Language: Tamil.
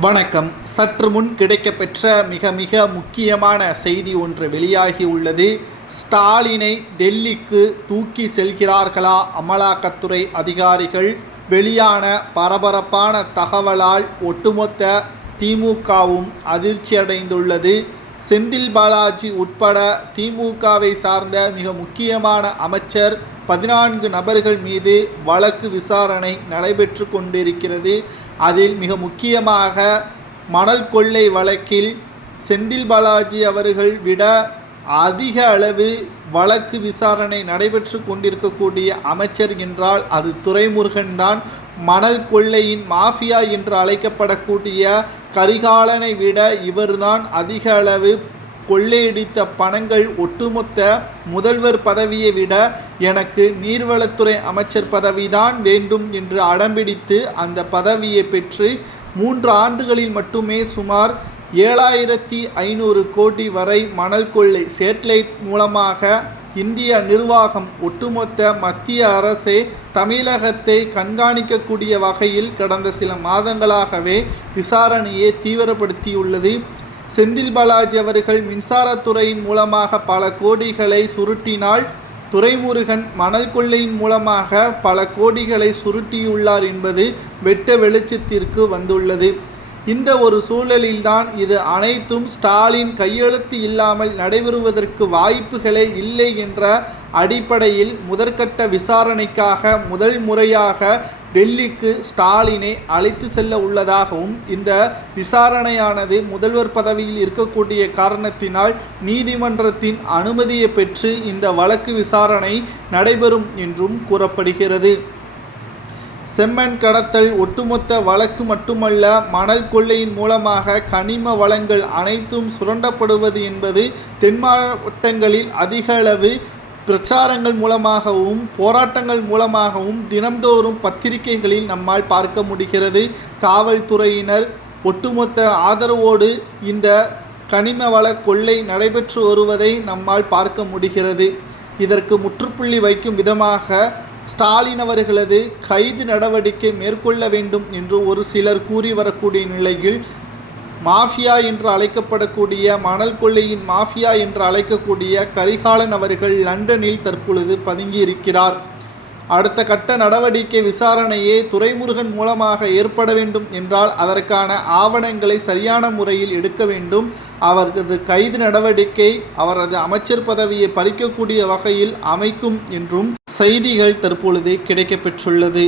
வணக்கம். சற்று முன் கிடைக்கப்பெற்ற மிக முக்கியமான செய்தி ஒன்று வெளியாகி உள்ளது. ஸ்டாலினை டெல்லிக்கு தூக்கி செல்கிறார்களா அமலாக்கத்துறை அதிகாரிகள்? வெளியான பரபரப்பான தகவலால் ஒட்டுமொத்த திமுகவும் அதிர்ச்சியடைந்துள்ளது. செந்தில் பாலாஜி உட்பட திமுகவை சார்ந்த மிக முக்கியமான அமைச்சர் 14 நபர்கள் மீது வழக்கு விசாரணை நடைபெற்று கொண்டிருக்கிறது. அதில் மிக முக்கியமாக மணல் கொள்ளை வழக்கில் செந்தில் பாலாஜி அவர்கள் விட அதிக அளவு வழக்கு விசாரணை நடைபெற்று கொண்டிருக்கக்கூடிய அமைச்சர் என்றால் அது துரைமுருகன் தான். மணல் கொள்ளையின் மாஃபியா என்று அழைக்கப்படக்கூடிய கரிகாலனை விட இவர்தான் அதிக அளவு கொள்ளையடித்த பணங்கள். ஒட்டுமொத்த முதல்வர் பதவியை விட எனக்கு நீர்வளத்துறை அமைச்சர் பதவிதான் வேண்டும் என்று அடம்பிடித்து அந்த பதவியை பெற்று 3 ஆண்டுகளில் மட்டுமே சுமார் 7500 கோடி வரை மணல் கொள்ளை சேட்டலைட் மூலமாக இந்திய நிர்வாகம் ஒட்டுமொத்த மத்திய அரசே தமிழகத்தை கண்காணிக்கக்கூடிய வகையில் கடந்த சில மாதங்களாகவே விசாரணையை தீவிரப்படுத்தியுள்ளது. செந்தில் பாலாஜி அவர்கள் மின்சாரத்துறையின் மூலமாக பல கோடிகளை சுருட்டினால், துரைமுருகன் மணல் கொள்ளையின் மூலமாக பல கோடிகளை சுருட்டியுள்ளார் என்பது வெட்ட வெளிச்சத்திற்கு வந்துள்ளது. இந்த ஒரு சூழலில்தான் இது அனைத்தும் ஸ்டாலின் கையெழுத்து இல்லாமல் நடைபெறுவதற்கு வாய்ப்புகளே இல்லை என்ற அடிப்படையில் முதற்கட்ட விசாரணைக்காக முதல் முறையாக டெல்லிக்கு ஸ்டாலினை அழைத்து செல்ல உள்ளதாகவும், இந்த விசாரணையானது முதல்வர் பதவியில் இருக்கக்கூடிய காரணத்தினால் நீதிமன்றத்தின் அனுமதியை பெற்று இந்த வழக்கு விசாரணை நடைபெறும் என்றும் கூறப்படுகிறது. செம்மண் கடத்தல் ஒட்டுமொத்த வழக்கு மட்டுமல்ல, மணல் கொள்ளையின் மூலமாக கனிம வளங்கள் அனைத்தும் சுரண்டப்படுவது என்பது தென் மாவட்டங்களில் அதிக அளவு பிரச்சாரங்கள் மூலமாகவும் போராட்டங்கள் மூலமாகவும் தினம்தோறும் பத்திரிகைகளில் நம்மால் பார்க்க முடிகிறது. காவல்துறையினர் ஒட்டுமொத்த ஆதரவோடு இந்த கனிம வள கொள்ளை நடைபெற்று வருவதை நம்மால் பார்க்க முடிகிறது. இதற்கு முற்றுப்புள்ளி வைக்கும் விதமாக ஸ்டாலின் அவர்களது கைது நடவடிக்கை மேற்கொள்ள வேண்டும் என்று ஒரு சிலர் கூறி வரக்கூடிய நிலையில், மாஃபியா என்று அழைக்கப்படக்கூடிய மணல் கொள்ளையின் மாஃபியா என்று அழைக்கக்கூடிய கரிகாலன் அவர்கள் லண்டனில் தற்பொழுது பதுங்கியிருக்கிறார். அடுத்த கட்ட நடவடிக்கை விசாரணையே துரைமுருகன் மூலமாக ஏற்பட வேண்டும் என்றால் அதற்கான ஆவணங்களை சரியான முறையில் எடுக்க வேண்டும். அவரது கைது நடவடிக்கை அவரது அமைச்சர் பதவியை பறிக்கக்கூடிய வகையில் அமைக்கும் என்றும் செய்திகள் தற்பொழுது கிடைக்கப்பெற்றுள்ளது.